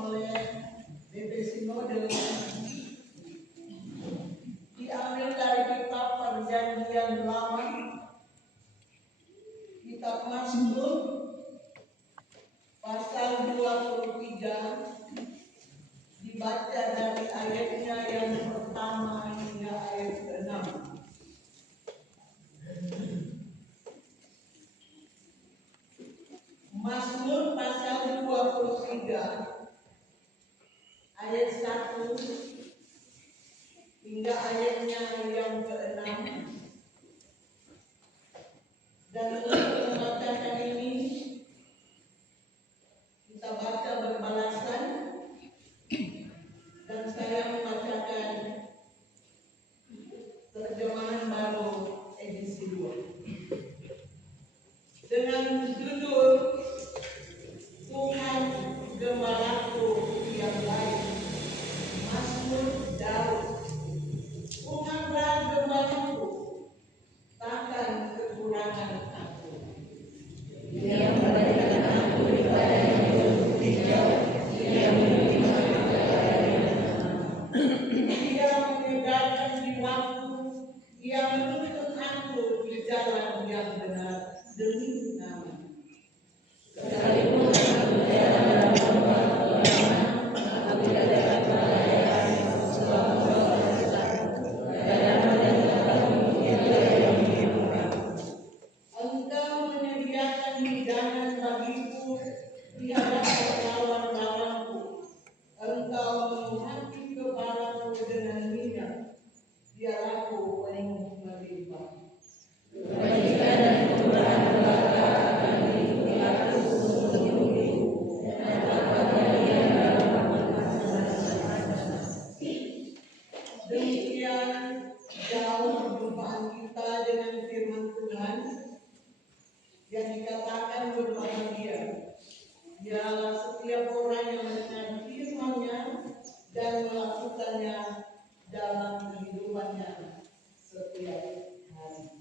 oleh BP Sinode diambil dari kitab Perjanjian Lama, kitab Mazmur pasal 23, dibaca dari ayatnya yang pertama hingga ayat ke-6. Mazmur pasal 23 ayat 1 hingga ayatnya yang ke-6. Dan untuk membacakan ini kita baca berbalasan, dan saya membacakan terjemahan baru edisi 2 dengan judul Tuhan Gembalaku yang baik. Mazmur Daud. Tuhanlah gembalaku, takkan kekurangan aku. Dia memberikan aku di padang yang berbukit hijau. Dia menuntun aku ke ladang yang tenang. Dia menyegarkan jiwaku. Dia menuntun aku di jalan yang benar demi nama. Sekalipun aku berjalan dalam lembah kegelapan, aku tidak dapat berlarian sebab Engkau bersamaku. Padamu dan kepadamu itulah yang menghibur aku. Engkau menyediakan hidangan bagiku di hadapan lawan-lawanku. Engkau mengurapi kepalaku dengan minyak, biar aku penuh melimpah. Kebajikan dan kemurahan belaka akan meliputi aku seumur hidupku, dan aku akan diam dalam rahmat-Mu selama-lamanya. Demikian jauh perjumpaan kita dengan firman Tuhan yang dikatakan berbahagia ialah setiap orang yang mendengar firman-Nya dan melakukannya dalam kehidupannya setiap hari.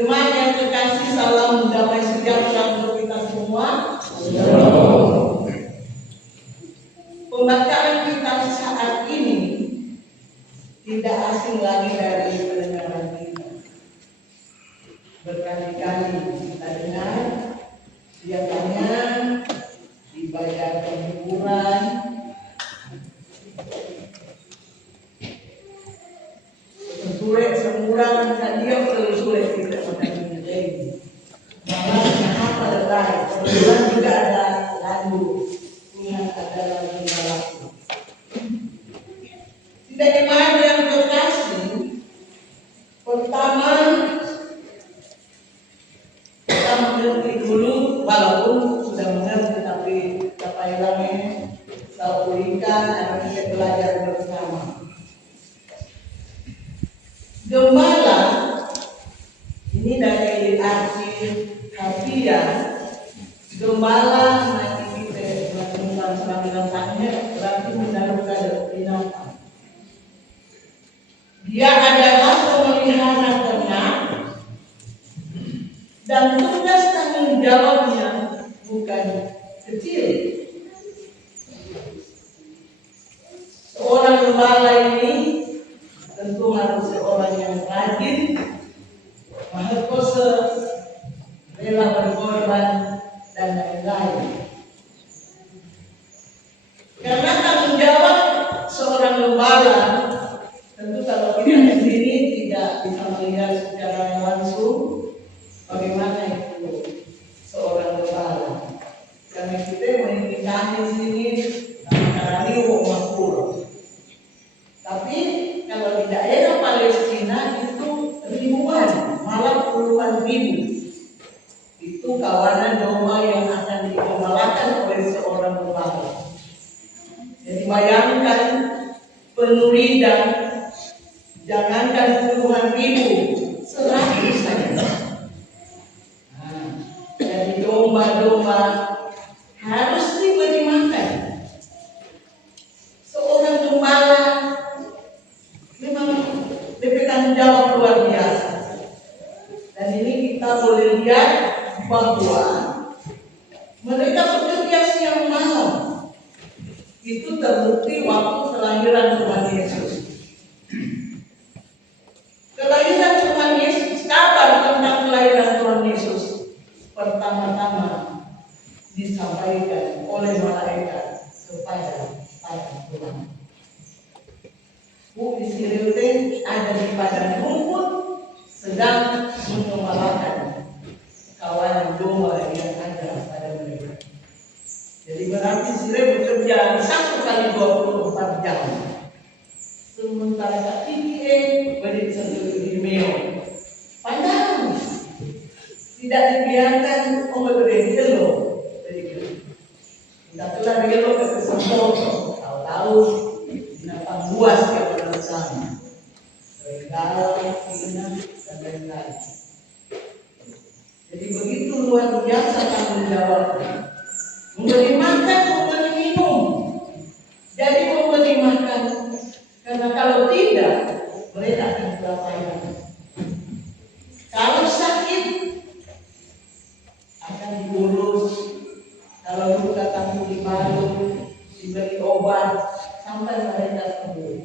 Jemaat yang terkasih, salam damai sejahtera untuk kita semua. Pembacaan kita saat ini tidak asing lagi dari pendengaran kita. Berkali-kali kita dengar, biasanya ibadah penghiburan, sulit semurang dan dia perlu sulit kita makan ini. Malah apa lelah, kemudian juga ada lagu Tuhan adalah gembalaku. Tidak jemaat yang terkasih, pertama kita mengerti dulu, walaupun sudah mengerti tapi apa ilangnya kita pulihkan agar kita belajar bersama. Gembala ini dari arti harfiah. Gembala nanti kita melakukan serangan-serangannya berarti menaruhkan binatang. Dia adalah pemelihara ternak dan tugas tanggung jawabnya bukan kecil. Seorang gembala ini tentu harus seorang yang rajin, maha rela berkorban, dan lain-lain. Karena tanggung jawab seorang gembala, tentu kalau kita di sini tidak bisa melihat secara langsung bagaimana itu seorang gembala. Karena kita menginginkan di sini karena ini makmur. Tapi kalau di daerah Palestina itu ribuan, malah puluhan ribu. Itu kawanan domba yang akan digembalakan oleh seorang gembala. Jadi bayangkan penuh lidah, jangankan puluhan ribu, 100 saja. saudara boleh lihat bahwa mereka bekerja siang malam. Itu terbukti waktu kelahiran Tuhan Yesus. Kelahiran Tuhan Yesus, kabar tentang kelahiran Tuhan Yesus pertama-tama disampaikan oleh malaikat kepada Tuhan. Bu Isiril ada di padang rumput sedang mengembalakan kawan domba yang ada pada mereka. Jadi berarti Siril bekerja 1 kali 24 jam. Sementara KPA berdiri di Meo. Pandang tidak dibiarkan oleh Gelo. Kita telah Gelo ke Kesempatan. Tahu-tahu binatang buas yang bersama. Serigala, singa, dan lain-lain. Jadi begitu luar biasa tanggung jawabnya. Memberi makan, memberi minum. Jadi memberi makan. Karena kalau tidak, mereka akan kelaparan. Kalau sakit, akan diurus. Kalau luka tanggung dibalut, diberi obat, sampai mereka sembuh.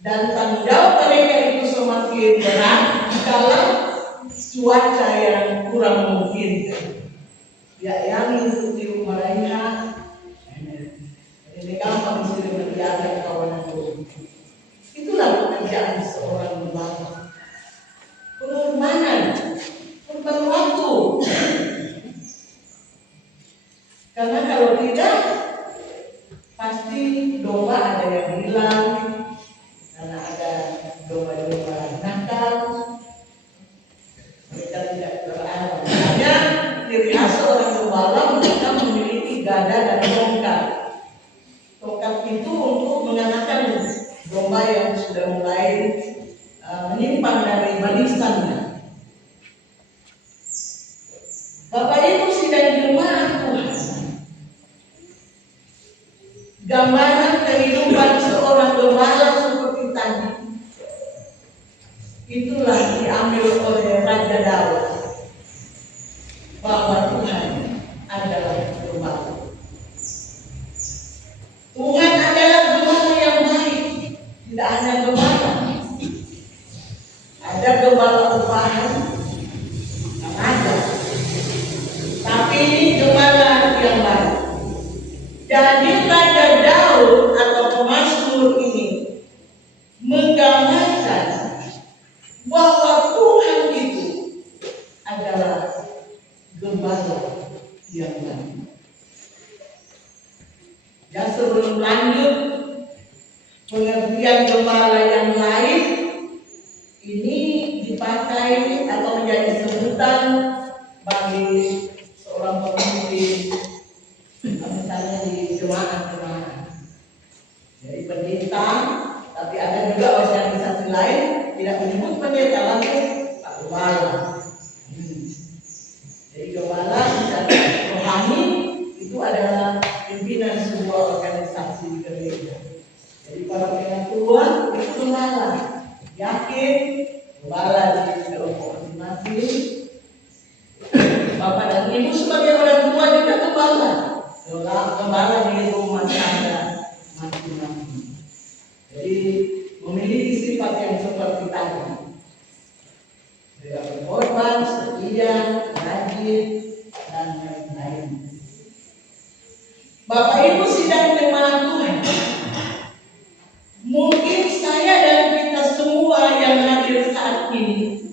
Dan tanggung jawab mereka itu semakin berat kalau cuaca yang kurang memungkinkan. Ya, yang untuk di rumah lainnya, ini gampang mesti berjaga kawanan itu. Itulah pekerjaan seorang gembala. Pengorbanan, korban waktu. Karena kalau tidak, pasti domba ada yang hilang, karena ada domba-domba nakal. Mereka tidak terawat. Hanya ciri khas orang gembala mereka memiliki gada dan tongkat. Tongkat itu untuk mengenakan domba yang sudah mulai menyimpan dari barisannya. Bapak Ibu sidang jemaat Tuhan, gambaran kehidupan seorang gembala seperti tadi itulah diambil oleh Raja Daud, bahwa Tuhan adalah gembala. Tuhan adalah gembala yang baik. Tidak hanya gembala, ada gembala upahan yang ada, tapi ini gembala yang baik. Jadi Raja Daud atau pemazmur ini menggambarkan bahwa Tuhan itu adalah gembala yang baik. Ya, sebelum lanjut pengertian gembala yang lain ini dipakai atau menjadi sebutan bagi seorang pemimpin, misalnya di jemaat-jemaat. Jadi pendeta, tapi ada juga organisasi lain tidak menyebut pendeta, langsung Pak Gembala. Jadi gembala secara rohani itu adalah pimpinan sebuah organisasi di gereja. Jadi para pengatua itu gembala, yakin gembala di kelompok masing-masing. Bapak dan Ibu sebagai orang tua juga gembala. Gembala di rumah tangga masing-masing. Jadi memiliki sifat yang seperti tadi. Dia berkorban, setia, rajin, dan lain-lain. Bapak Ibu sidang jemaat Tuhan, mungkin saya dan kita semua yang hadir saat ini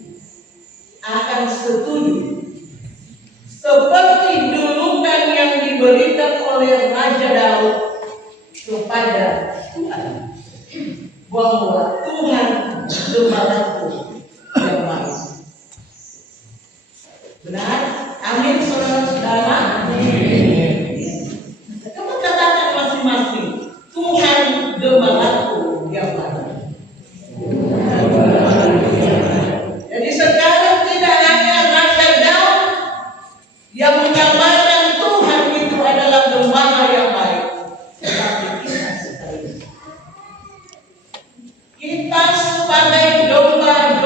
akan setuju seperti julukan yang diberikan oleh Raja Daud kepada Tuhan, bahwa Tuhan gembalaku yang baik. Benar? Amin, saudara-saudara. Coba katakan masing-masing, Tuhan gembalaku yang baik. Jadi sekarang tidak hanya Raja Daud yang menggambarkan Tuhan itu adalah gembala yang baik, tetapi kita sekalian. Kita sebagai domba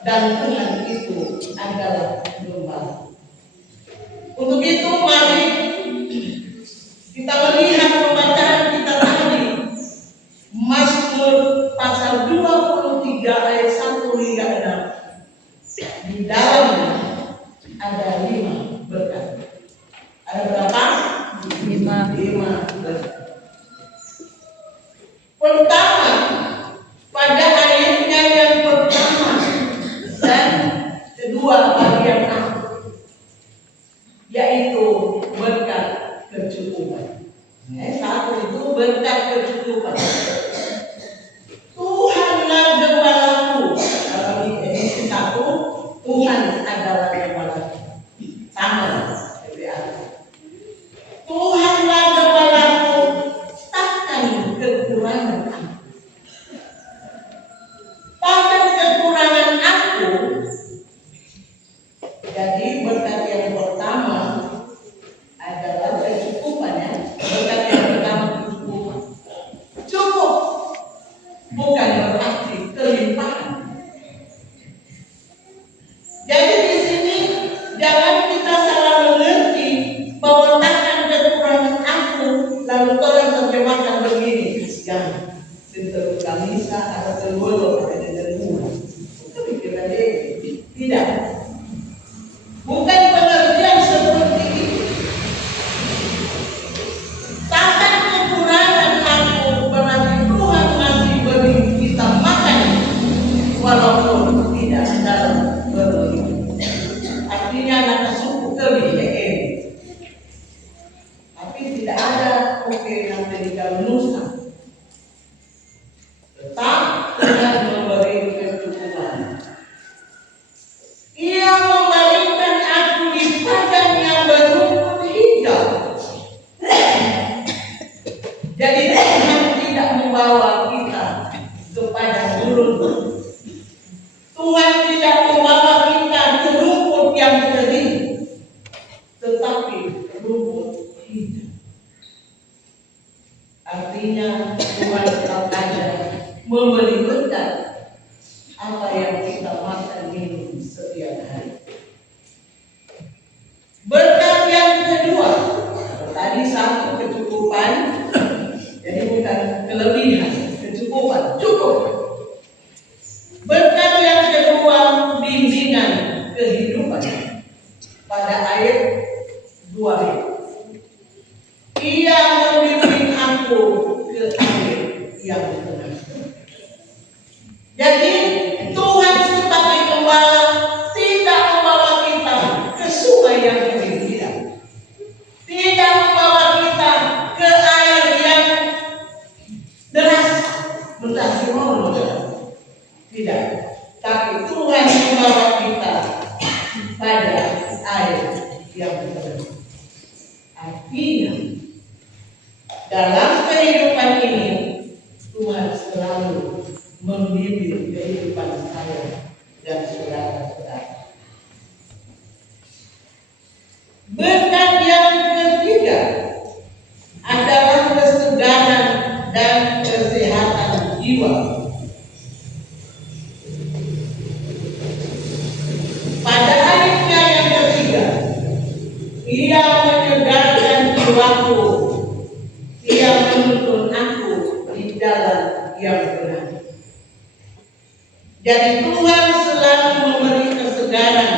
dan Tuhan itu adalah gembala. Untuk itu mari kita melihat pembacaan kita tadi, Mazmur pasal 23 ayat 1 hingga 6. Di dalamnya ada 5 berkat. Ada berapa? 5 berkat. Pertama, pada ayatnya yang pertama dan kedua bagian A, yaitu berkat kecukupan. Satu itu berkat kecukupan. Tuhanlah gembalaku. Dalam ini satu, Tuhan adalah gembalaku. Sama seperti aku. Tuhanlah gembalaku, takkan kekurangan aku. Takkan kekurangan aku. Jadi berkat yang pertama adalah kecukupan, ya. Berkat yang pertama kecukupan. Cukup bukan berarti kelimpahan. Jadi di sini jangan kita salah mengerti bahwa takkan kekurangan aku, lalu orang terjemahkan begini, jangan sentuh kamisa atau tergolong ada dari murah. Itu pikiran dia. Tidak. Bukan pengertian seperti itu. Takkan kekurangan aku berarti Tuhan masih beri kita makan walaupun tidak dalam berlebih. Artinya anak suku kebihayaan. Tapi tidak ada oke nanti di dalam nusa. Tetap Tuhan memberi kecukupan. Ia memberikan aku di padang yang berumput hijau. Jadi Tuhan tidak membawa kita ke padang gurun. Tuhan tidak membawa kita ke rumput yang kering, tetapi rumput hijau. Artinya Tuhan tetap ada memberi berkat apa yang kita makan minum setiap hari. Berkat yang kedua, tadi satu kecukupan, jadi bukan kelebihan, kecukupan, cukup. Berkat yang kedua, bimbingan kehidupan. Pada ayat 2, Ia membimbing aku ke air yang benar. Jadi Tuhan sebagai gembala tidak membawa kita ke sungai yang kering, tidak membawa kita ke air yang deras, mutasi mau tidak. Tapi Tuhan membawa kita pada air yang benar. Artinya dalam kehidupan ini Tuhan selalu membimbing kehidupan saya dan saudara-saudara. Berkat yang ketiga adalah kesegaran dan kesehatan jiwa. Pada ayatnya yang ketiga, Ia menyegarkan jiwaku, Ia menuntun aku di jalan yang benar. Jadi Tuhan selalu memberi kesegaran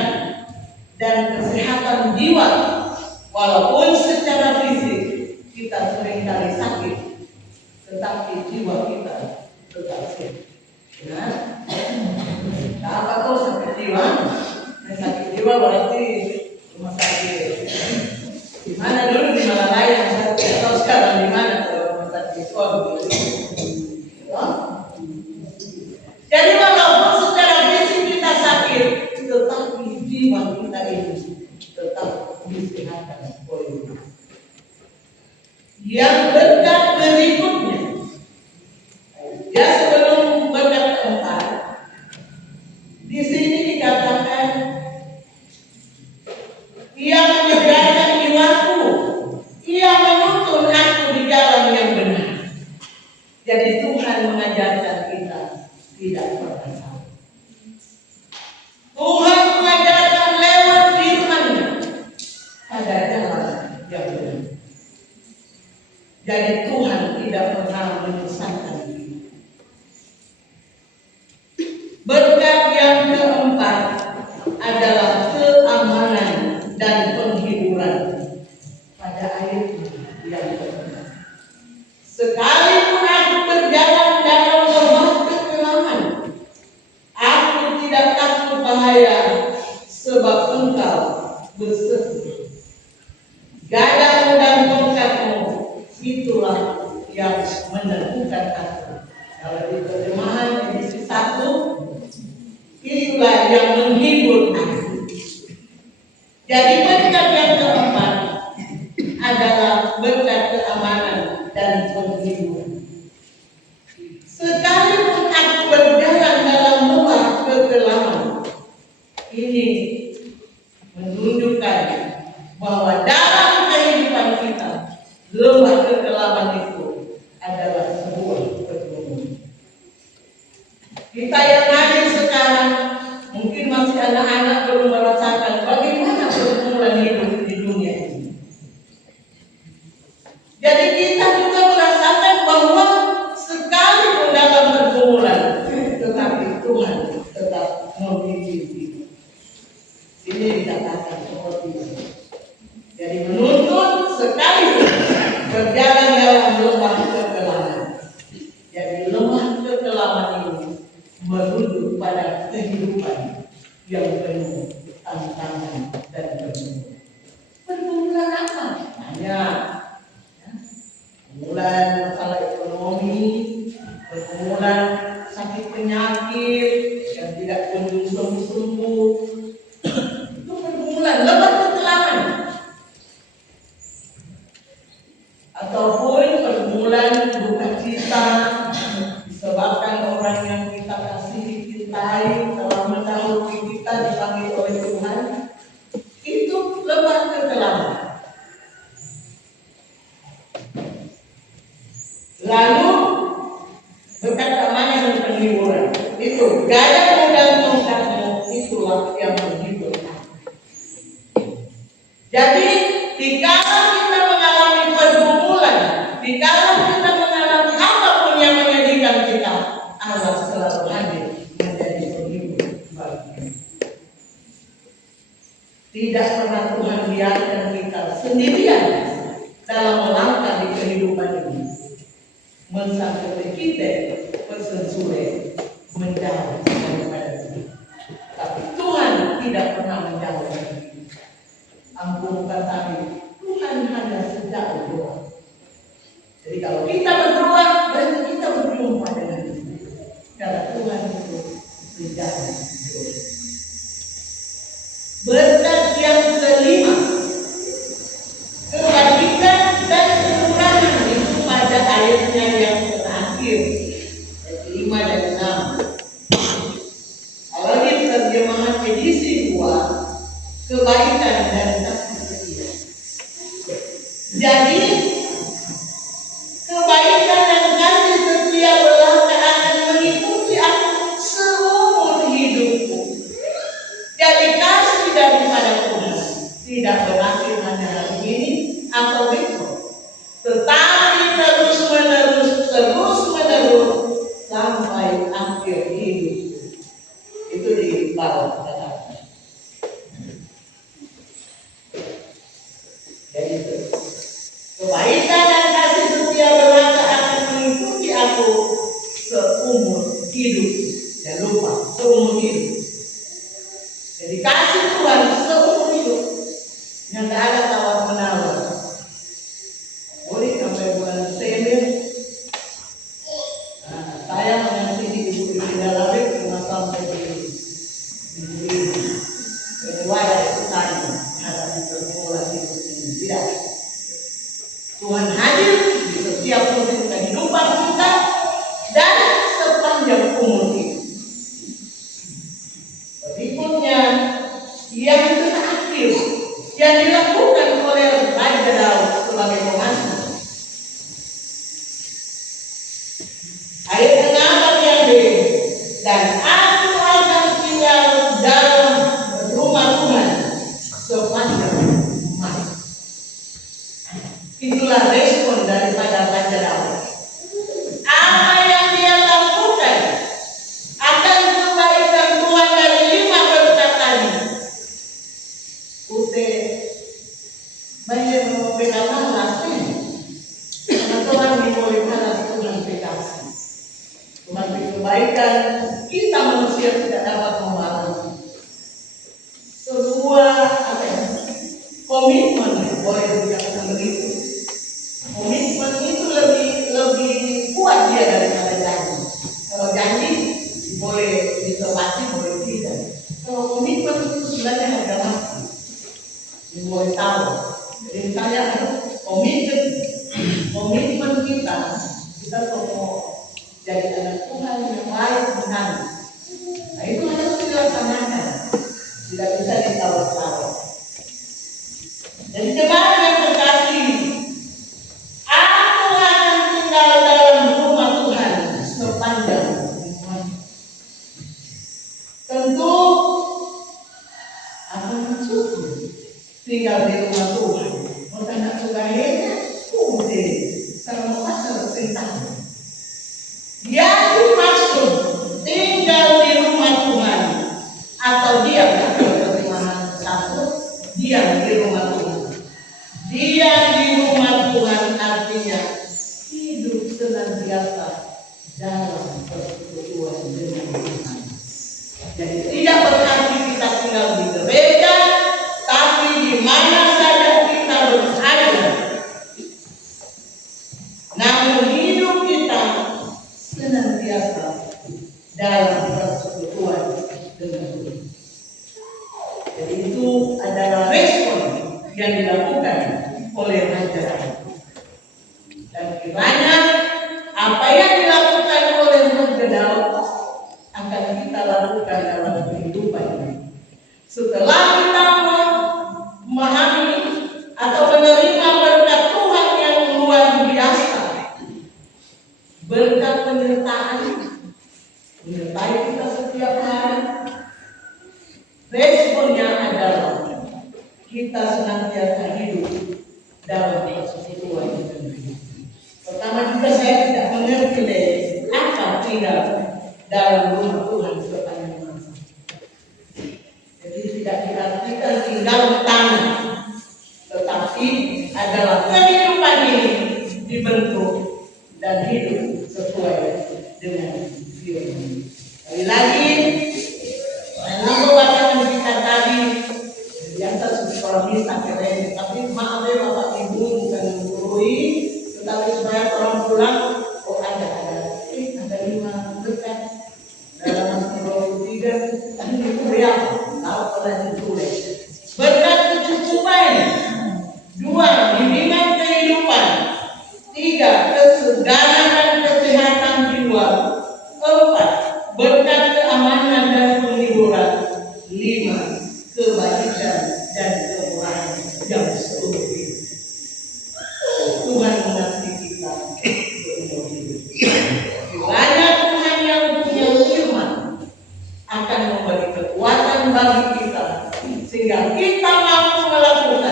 dan kesehatan jiwa, walaupun secara fisik kita seringkali sakit, tetapi jiwa kita tetap sehat. Nah, apa kau sakit jiwa? Sakit jiwa berarti rumah sakit. Di mana dulu di Malaya sakit, atau sekarang di mana kalau rumah sakit suami? Jadi walaupun secara fisik kita sakit, tetapi jiwa kita ini tetap disehatkan oleh Tuhan. Yang berkat berikutnya, ya sebelum berkat keempat, di sini dikatakan Ia menyegarkan jiwaku, Ia menuntun aku di jalan yang benar. Jadi Tuhan mengajarkan kita tidak pernah salah. adalah keamanan dan penghiburan pada ayat yang kedua. Sekalipun aku berjalan dalam lembah kekelaman, aku tidak takut bahaya, sebab engkau besertaku. Gadamu dan tongkatmu itulah yang meneguhkan aku. Kalau di terjemahan edisi 1, itulah yang menghibur aku. Jadi berkat yang keempat adalah berkat keamanan dan penghiburan. Sekalipun aku berjalan dalam lembah kekelaman, ini menunjukkan bahwa dalam kehidupan kita, lembah kekelaman itu adalah sebuah pergumulan. Kita yang hadir sekarang mungkin masih anak-anak belum merasakan bagaimana pergumulan hidup di dunia ini. Jadi kita juga merasakan bahwa sekalipun dalam pergumulan, tetapi Tuhan tetap membimbing kita. Ini dikatakan seperti itu. Jadi menuntut sekalipun berjalan dalam lembah kekelaman. Jadi lembah kekelaman ini merujuk pada kehidupan yang penuh tantangan dan pergumulan. Pergumulan apa? Banyak. Pergumulan masalah ekonomi, pergumulan sakit penyakit yang tidak kunjung sembuh-sembuh. Itu pergumulan lembah kekelaman. Ataupun pergumulan duka cita disebabkan orang yang kita kasihi, cintai, telah mendahului kita, dipanggil oleh Tuhan. Itu lembah kekelaman. Lalu berkat keamanan dan penghiburan, itu gadamu dan tongkatmu itulah yang menghibur. Jadi dikala kita mengalami pergumulan, dikala kita mengalami apapun yang menyedihkan kita, Allah selalu hadir menjadi penghibur bagi kita. Tidak pernah Tuhan biarkan kita sendirian dalam melangkah di kehidupan ini. Mensampai kita persensure menjauh daripada Tuhan. Tapi Tuhan tidak pernah menjauh dari kita. Ampun kata Tuhan hanya sejauh doa. Jadi kalau kita berdoa, berarti kita berjumpa dengan Dia. Karena Tuhan itu sejauh doa. Berkat yang kelima, kebaikan dan kemurahan itu pada ayatnya yang terakhir, ayat 5 dan 6. Kalau di terjemahan edisi 2, kebaikan dan kasih setia. Jadi kebaikan dan kasih setia belaka akan mengikuti aku seumur hidupku. Jadi kasih daripada Tuhan tidak berakhir hanya hari ini atau besok, tetapi terus menerus sampai akhir hidup. Itu di bawah kata. Jadi kebaikan dan kasih setia belaka akan mengikuti aku seumur hidup. Jangan lupa seumur hidup. Jadi kasih Tuhan seumur hidup. Yang tidak ada tawar menawar. Boleh sampai bulan Desember. Saya menyaksikan ibu di dalam cuma sampai di riwayat itu tadi ada di pergumulan hidup ini. Tidak. Tuhan hadir di setiap proses kehidupan kita dan sepanjang umur kita. Berikutnya yang terakhir yang dilakukan oleh Raja Daud sebagai pengantin. Ayat 6 bagian B. Dan aku akan tinggal dalam rumah Tuhan sepanjang masa. Itulah respon daripada Raja Daud. Apa yang dia lakukan akan kebaikan Tuhan dari 5 berkat tadi manusia tidak dapat memahami. Sebuah komitmen, boleh dikatakan begitu. Komitmen itu lebih kuat dia daripada janji. Kalau janji boleh ditepati, boleh tidak. Kalau komitmen itu sebenarnya harga mati. Boleh tahu. Jadi misalnya komitmen kita mau jadi anak Tuhan yang baik benar. Nah itu harus dilaksanakan. Tidak bisa ditawar-tawar. Jadi jemaat yang terkasih, aku akan tinggal dalam rumah Tuhan sepanjang hidup. Tentu akan cukup tinggal di rumah Tuhan. Mau tanya sugahnya, udah sama pasal tentang. Yang dimaksud tinggal di rumah Tuhan atau diam beriman satu, diam di rumah Tuhan. Diam di rumah Tuhan artinya hidup senantiasa dalam persekutuan dengan Tuhan. Jadi tidak berarti kita tinggal di gereja, tapi di mana saja kita berada. Namun hidup kita senantiasa dalam persekutuan dengan Tuhan. Jadi itu adalah respon yang dilakukan oleh Raja. Dan kiranya apa yang dilakukan oleh Raja Daud akan kita lakukan dalam kehidupan ini. Setelah kita memahami atau menerima berkat Tuhan yang luar biasa, berkat penyertaan menyertai kita setiap hari, responnya adalah kita senantiasa hidup dalam persekutuan dengan Tuhan. Pertama juga saya tidak mengerti apa tinggal dalam rumah Tuhan sepanjang masa. Jadi tidak diartikan tinggal di tanah, tetapi adalah kehidupan ini dibentuk dan hidup sesuai dengan firman. Sekali lagi, dalam bacaan kita tadi biasa sekolah kita keren, tapi maaf ya Bapak Ibu bukan menggurui, tetapi supaya orang pulang, oh ada 5 berkat dalam 23 tadi itu ya, kalau telah ditulis berkat kecukupan, 2 bimbingan kehidupan, 3 kesegaran dan kesehatan jiwa, 4 berkat keamanan dan penghiburan, 5 kebajikan dan kemurahan yang seumur hidup. Tuhan mengasihi kita seumur hidup. Kiranya Tuhan yang punya firman akan memberi kekuatan bagi kita sehingga kita mampu melakukan